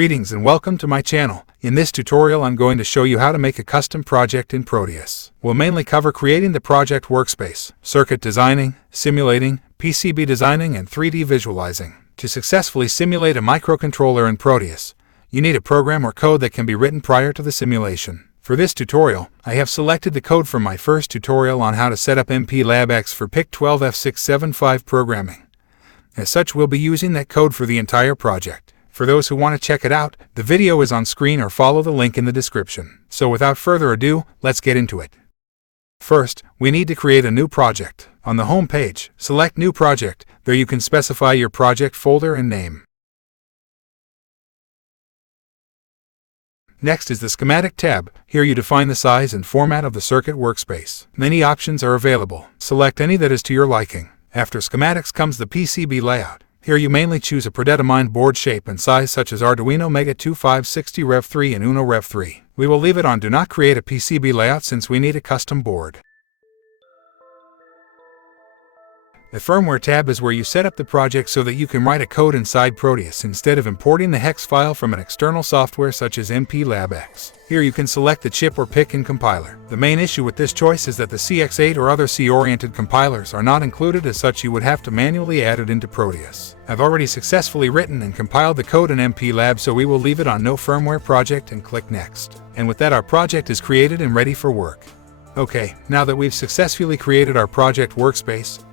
Greetings and welcome to my channel. In this tutorial I'm going to show you how to make a custom project in Proteus. We'll mainly cover creating the project workspace, circuit designing, simulating, PCB designing, and 3D visualizing. To successfully simulate a microcontroller in Proteus, you need a program or code that can be written prior to the simulation. For this tutorial, I have selected the code from my first tutorial on how to set up Empirial X for PIC 12F675 programming. As such, we'll be using that code for the entire project. For those who want to check it out, the video is on screen or follow the link in the description. So without further ado, let's get into it. First, we need to create a new project. On the home page, select New Project. There you can specify your project folder and name. Next is the Schematic tab. Here you define the size and format of the circuit workspace. Many options are available. Select any that is to your liking. After schematics comes the PCB layout. Here you mainly choose a predetermined board shape and size such as Arduino Mega 2560 Rev 3 and Uno Rev 3. We will leave it on Do Not Create a PCB layout since we need a custom board. The Firmware tab is where you set up the project so that you can write a code inside Proteus instead of importing the hex file from an external software such as Empirial X. Here you can select the chip or PIC and compiler. The main issue with this choice is that the CX8 or other C-oriented compilers are not included, as such you would have to manually add it into Proteus. I've already successfully written and compiled the code in Empirial, so we will leave it on No Firmware Project and click Next. And with that, our project is created and ready for work. Okay, now that we've successfully created our project workspace,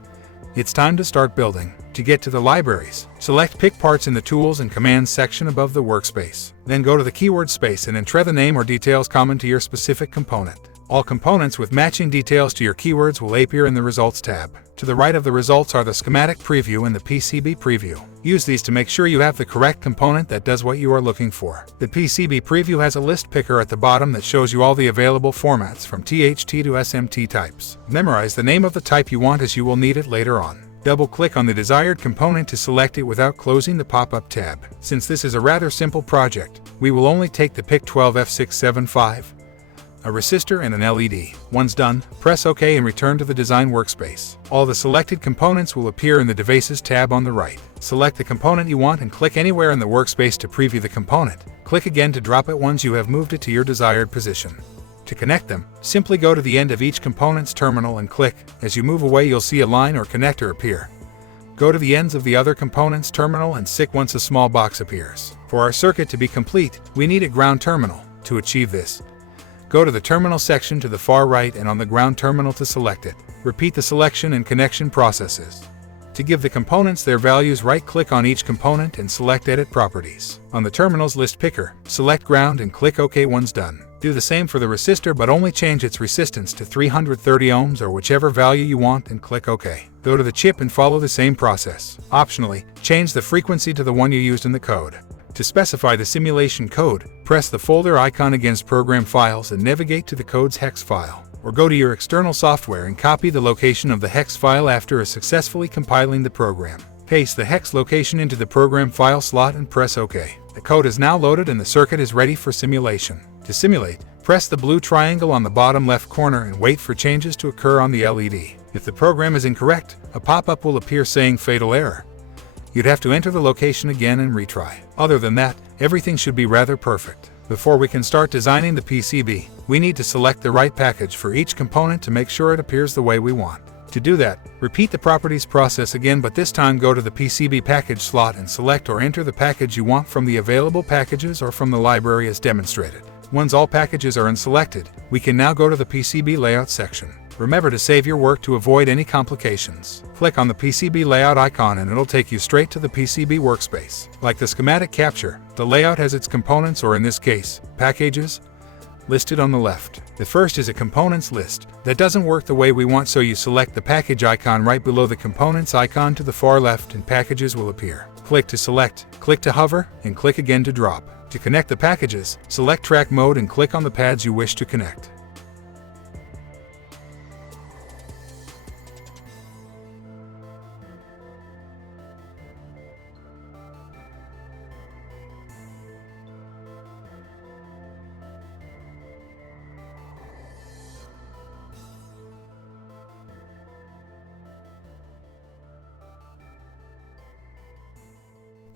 it's time to start building. To get to the libraries, select Pick Parts in the Tools and Commands section above the workspace. Then go to the keyword space and enter the name or details common to your specific component. All components with matching details to your keywords will appear in the Results tab. To the right of the results are the Schematic Preview and the PCB Preview. Use these to make sure you have the correct component that does what you are looking for. The PCB Preview has a list picker at the bottom that shows you all the available formats from THT to SMT types. Memorize the name of the type you want, as you will need it later on. Double-click on the desired component to select it without closing the pop-up tab. Since this is a rather simple project, we will only take the PIC 12F675, a resistor, and an LED. Once done, press OK and return to the design workspace. All the selected components will appear in the Devices tab on the right. Select the component you want and click anywhere in the workspace to preview the component. Click again to drop it once you have moved it to your desired position. To connect them, simply go to the end of each component's terminal and click. As you move away, you'll see a line or connector appear. Go to the ends of the other component's terminal and stick once a small box appears. For our circuit to be complete, we need a ground terminal. To achieve this, go to the terminal section to the far right and on the ground terminal to select it. Repeat the selection and connection processes. To give the components their values, right-click on each component and select Edit Properties. On the terminal's list picker, select ground and click OK once done. Do the same for the resistor, but only change its resistance to 330 ohms or whichever value you want and click OK. Go to the chip and follow the same process. Optionally, change the frequency to the one you used in the code. To specify the simulation code, press the folder icon against Program Files and navigate to the code's hex file. Or go to your external software and copy the location of the hex file after successfully compiling the program. Paste the hex location into the program file slot and press OK. The code is now loaded and the circuit is ready for simulation. To simulate, press the blue triangle on the bottom left corner and wait for changes to occur on the LED. If the program is incorrect, a pop-up will appear saying Fatal Error. You'd have to enter the location again and retry. Other than that, everything should be rather perfect. Before we can start designing the PCB, we need to select the right package for each component to make sure it appears the way we want. To do that, repeat the properties process again, but this time go to the PCB package slot and select or enter the package you want from the available packages or from the library as demonstrated. Once all packages are unselected, we can now go to the PCB layout section. Remember to save your work to avoid any complications. Click on the PCB layout icon and it'll take you straight to the PCB workspace. Like the schematic capture, the layout has its components, or in this case, packages, listed on the left. The first is a components list. That doesn't work the way we want, so you select the package icon right below the components icon to the far left and packages will appear. Click to select, click to hover, and click again to drop. To connect the packages, select track mode and click on the pads you wish to connect.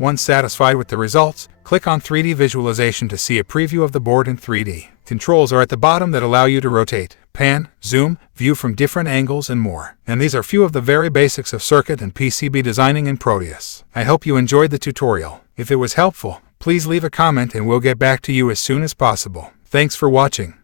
Once satisfied with the results, click on 3D visualization to see a preview of the board in 3D. Controls are at the bottom that allow you to rotate, pan, zoom, view from different angles, and more. And these are few of the very basics of circuit and PCB designing in Proteus. I hope you enjoyed the tutorial. If it was helpful, please leave a comment and we'll get back to you as soon as possible. Thanks for watching.